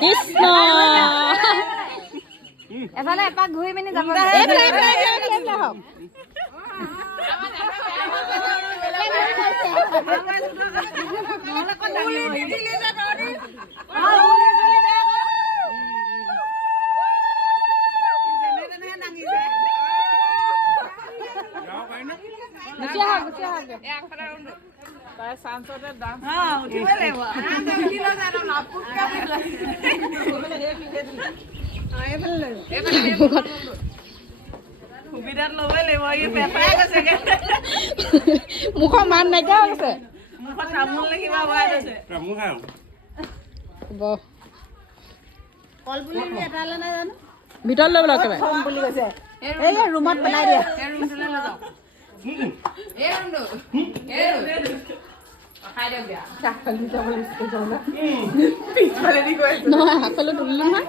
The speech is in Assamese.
কৃষ্ণ এফালে এপাক ঘূৰি পিনি যাব মুখৰ মান নাইকিয়া হৈছে ভিতৰত লৈ বোলা এই ৰুমত পেলাই দিয়ে নহয় হাতলৈ তুলিলো নহয়